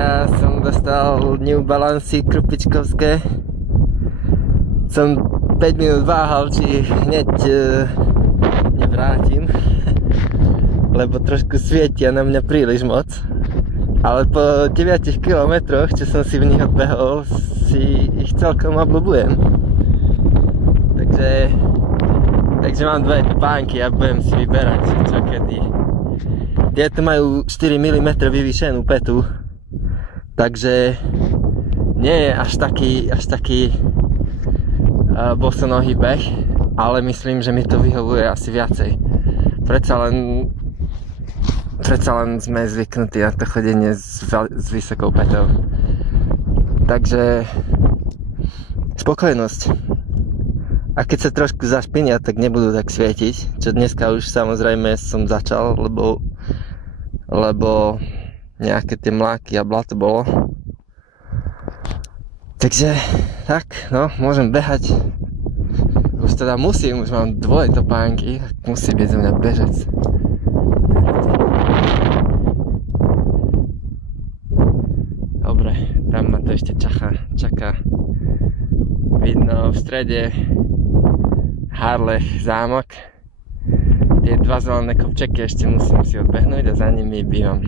dneska som dostal New Balance krupičkovské. Som 5 minút váhal, či hneď nevrátim, lebo trošku svietia na mňa príliš moc. Ale po 9 kilometroch, čo som si v nich odbehol, si ich celkom obľúbujem. Takže mám dve topánky a budem si vyberať čo kedy. Tieto majú 4 mm vyvýšenú petu, takže nie je až taký bosonohý beh, ale myslím, že mi to vyhovuje asi viacej. Predsa len sme zvyknutí na to chodenie s vysokou petou. Takže spokojnosť. A keď sa trošku zašpinia, tak nebudú tak svietiť, čo dneska už samozrejme som začal, lebo nejaké tie mláky a blato bolo. Takže tak, no, môžem behať. Už teda musím, už mám dvoje topánky, tak musí byť zo mňa bežec. Dobre, tam ma to ešte čaká. Vidno v strede Harlech zámok. Tie dva zelené kopčeky ešte musím si odbehnúť a za nimi bývam.